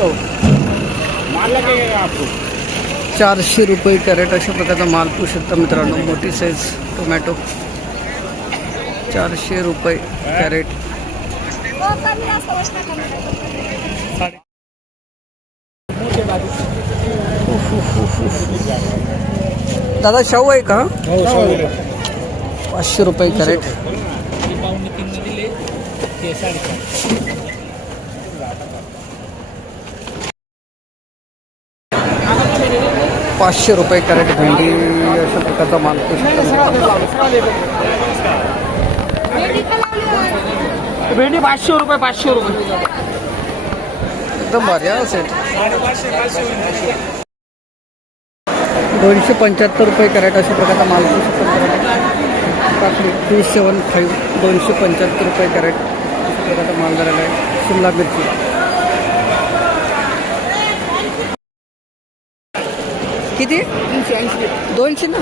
हो 400 रुपये कॅरेट अशा प्रकारचा माल पाहू शकता मित्रांनो. मोठी साईज टोमॅटो 400 रुपये कॅरेट. दादा शाहू आहे का? 500 रुपये कॅरेट. 500 रुपये कॅरेट भेंडी अशा प्रकारचा माल. भेंडी 500 रुपये 500 रुपये एकदम भारी असेल. 275 रुपये कॅरेट अशा प्रकारचा माल. काकडी 275 275 रुपये कॅरेट अशा प्रकारचा माल झालेला आहे. शिमला मिरची किती? 200 ना.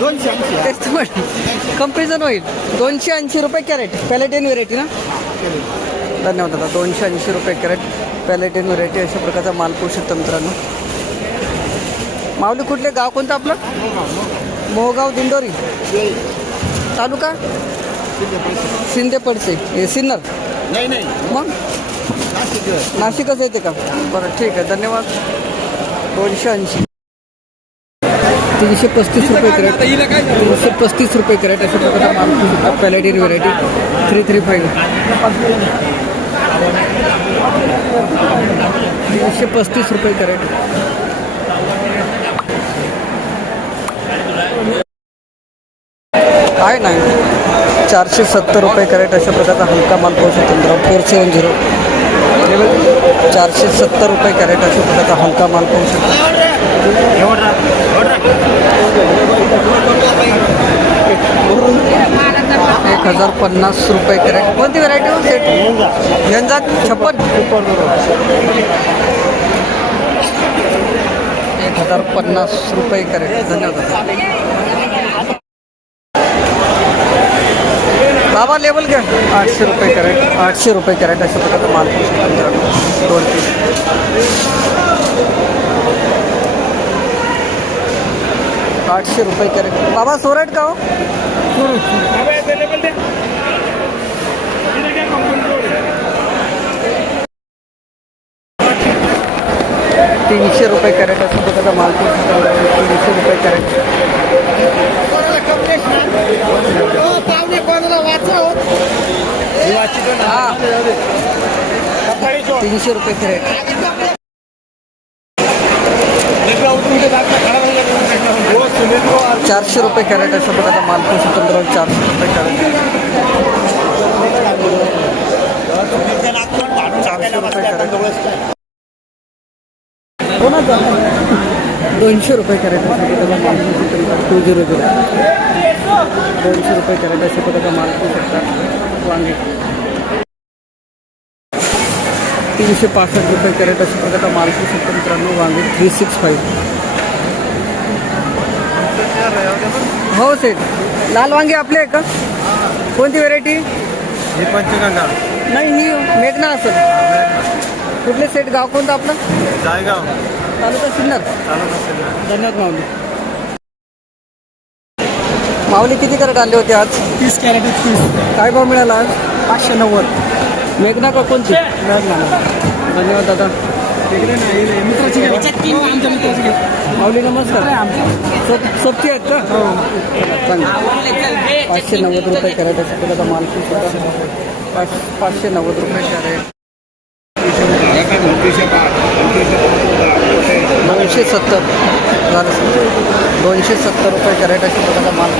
280 कंपॅरिझन होईल. 280 रुपये कॅरेट. पॅलेटिन व्हेरायटी ना. धन्यवाद दादा. 280 रुपये कॅरेट पॅलेटिन व्हेरायटी अशा प्रकारचा माल पाहू शकता मित्रांनो. माऊली कुठले गाव कोणतं आपलं? मोहगाव दिंडोरी तालुका शिंदे पडसे. हे सिन्नर नाही मग नाशिकच येते का? बरं ठीक आहे धन्यवाद. 280 335 रुपये कॅरेट. 335 रुपये कॅरेट अशा प्रकारचा माल पॅलेटिन व्हेरायटी 335. 335 रुपये कॅरेट. आहे नाही 470 रुपये कॅरेट अशा प्रकारचा हलका माल पाहू शकतो. 470 470 रुपये कॅरेट अशा प्रकारचा हलका माल पाहू शकतो. 1050 रुपये कॅरेट. कोणती व्हरायटी हो सेट? यंजात 56 1050 रुपये कॅरेट. धन्यवाद बाबा. लेबल घ्या. 800 रुपये कॅरेट. 800 रुपये कॅरेट अशा प्रकारचा माल 2 पीस. 800 रुपये कॅरेट. बाबा सोराट का हो? 300 रुपये कॅरेट अशा प्रकारचा माल 300 रुपये कॅरेट. 300 रुपये कॅरेट. 400 रुपये कॅरेट अशा प्रकारचा माल 400 रुपये कॅरेट. 400 रुपये कॅरेट. 200 रुपये कॅरेट अशा प्रकारचा माल 200 रुपये कॅरेट अशा प्रकारचा माल पाहू शकता. वांगे 365 रुपये कॅरेट अशा प्रकारचा माल पाहू शकता मित्रांनो. वांगे 365. हो सेट. लाल वांगे आपले आहे का? कोणती व्हेरायटी? पंचगंगा नाही ही मेघना असेल. कुठले सेट? गाव कोणतं आपलं? जायगाव तालुका सिन्नर. धन्यवाद माऊली. माऊली किती कॅरेट आणले होते आज? 30 कॅरेट 30. काय भाव मिळाला आज? 590. मेघना का कोणती? धन्यवाद दादा. मित्राची आमच्या मित्राची माऊली नमस्कार. सोबती आहेत का? 590 रुपये कॅरेट अशा प्रकारचा माल 590 रुपये कॅरेट. 270 झालं. 270 रुपये कॅरेट अशा प्रकारचा माल.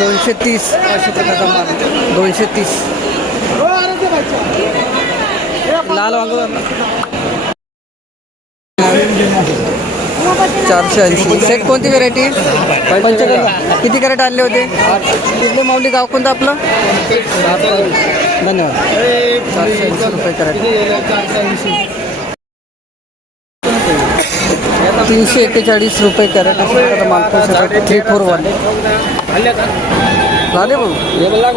230 अशा प्रकारचा माल. 230. लाल वांग 480. सेट कोणती व्हेरायटी? पंचगंगा. किती कॅरेट आणले होते? कुठले माऊली गाव कोणतं आपलं? धन्यवाद. 480 रुपये कॅरेट. 341 रुपये कॅरेट अशा प्रकारचा माल 341 झाले भाऊ.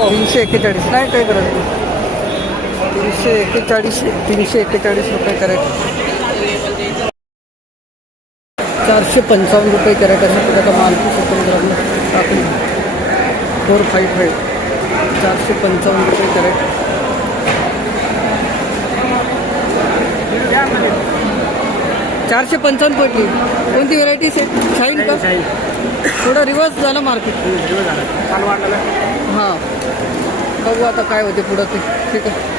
341 नाही काय करत. 341 रुपये कॅरेट. 455 रुपये कॅरेट अशा प्रकारचा माल टाकली 455 455 रुपये कॅरेट. 455 पडली. कोणती व्हेरायटीज आहे? शाईन का? थोडं रिवर्स झालं मार्केट. हां बघू आता काय होते पुढं ते. ठीक आहे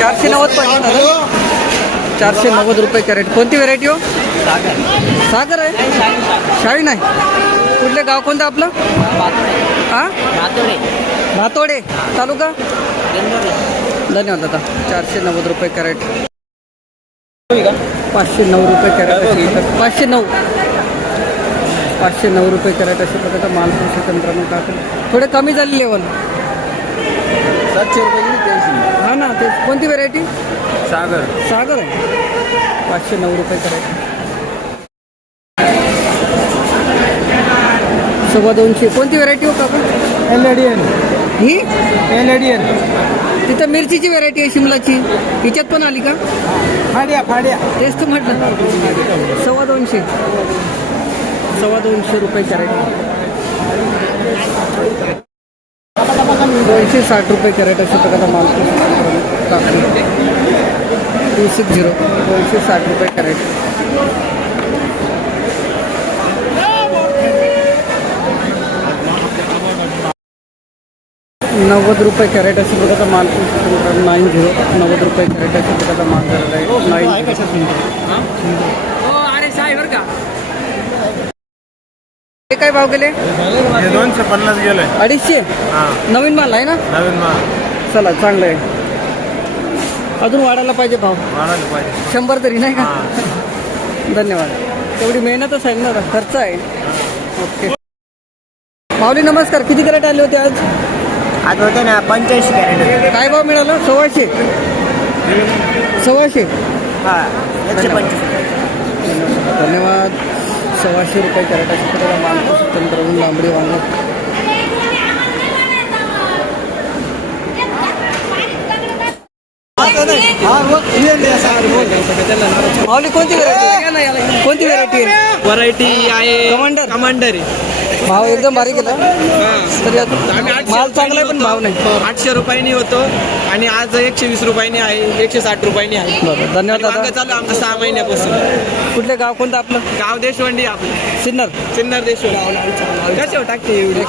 490 पडली दादा. 490 रुपये कॅरेट. कोणती व्हेरायटी हो? सागर आहे. शाईन आहे. कुठले गाव कोणतं आपलं? हां भातोडे तालुका. धन्यवाद दादा. 490 रुपये कॅरेट. 509 रुपये कॅरेट. 509 रुपये कॅरेट अशा प्रकारचा माल तंत्रानं टाकलं. थोडे कमी झाले लेवल. 700 रुपये. हां ना ते. कोणती व्हेरायटी? सागर आहे. 509 रुपये कॅरेट. 250. कोणती व्हेरायटी हो काका? LADN. ही LADN. तिथं मिरचीची व्हेरायटी आहे शिमलाची. हिच्यात पण आली का? फाड्या तेच तर म्हटलं. 250 रुपये कॅरेट. 260 रुपये कॅरेट अशा प्रकारचा माल टाकली. 260 260 रुपये कॅरेट. 90 रुपये कॅरेट अशा प्रकारचा माल 90 रुपये कॅरेट अशा प्रकारचा माल झालेला आहे. 90. हे काय भाव गेले? 250 गेले. 250. नवीन माल आहे ना? नवीन माल. चला चांगलं आहे. अजून वाढायला पाहिजे भाव. 100 तरी नाही का? धन्यवाद. तेवढी मेहनतच आहे ना, खर्च आहे. ओके माऊली नमस्कार. किती कॅरेट आले होते आज? आज होते ना 85 कॅरेट. काय भाव मिळाला? 125. 125. हां 125. धन्यवाद. 125 रुपये कॅरेट अशा प्रकारचा माल तंत्रावरून लांबडी वांग. माऊली कोणती व्हेरायटी? कोणती व्हेरायटी आहे? व्हरायटी आहे कमांडर. भाव एकदम बारीक आहे. तरी माल चांगला आहे पण भाव नाही. 800 रुपयांनी होतो आणि आज 120 रुपयांनी आहे. 160 रुपयांनी आहे. बरं धन्यवाद दादा. चालू आमचं 6 महिन्यापासून. कुठले गाव कोणतं आपलं? गाव देशवंडी आपलं. सिन्नर देशवंडी. कशावर टाकते एवढी?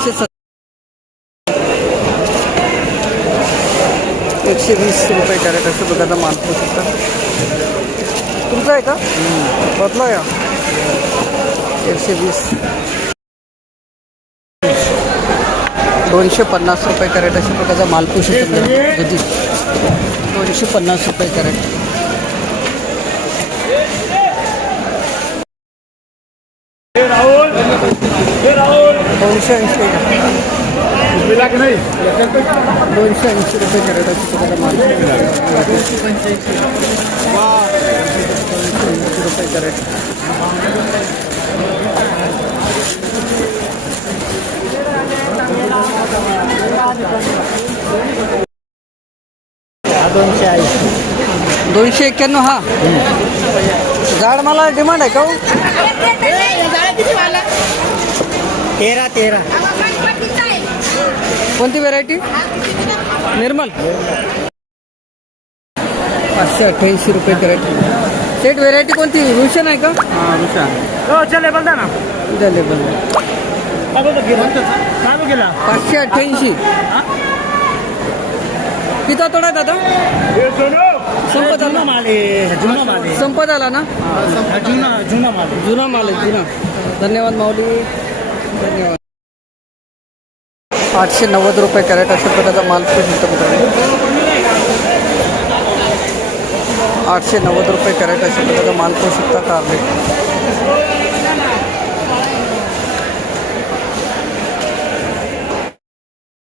120 रुपये कॅरेट असं प्रकारचा माल होऊ शकता. तुमचा आहे का? बदला या. 120. 250 रुपये कॅरेट अशा प्रकारचा माल पोषू शकतो. 250 रुपये कॅरेट. 280 रुपये कॅरेट अशा प्रकारचा माल. 280 रुपये कॅरेट. 291. हा झाड मला डिमांड आहे का? 13. कोणती व्हेरायटी? निर्मल. 588 रुपये कॅरेट. सेट व्हेरायटी कोणती? रुशन आहे का? चले बोलता ना. लेबल 588. किती तोडा दादा? संपत आला ना? जुना माल आहे. धन्यवाद माऊली. धन्यवाद. 890 रुपये कॅरेट अशा प्रकारचा माल पोषित. 890 रुपये कॅरेट अशा प्रकारचा माल पोषित कारले.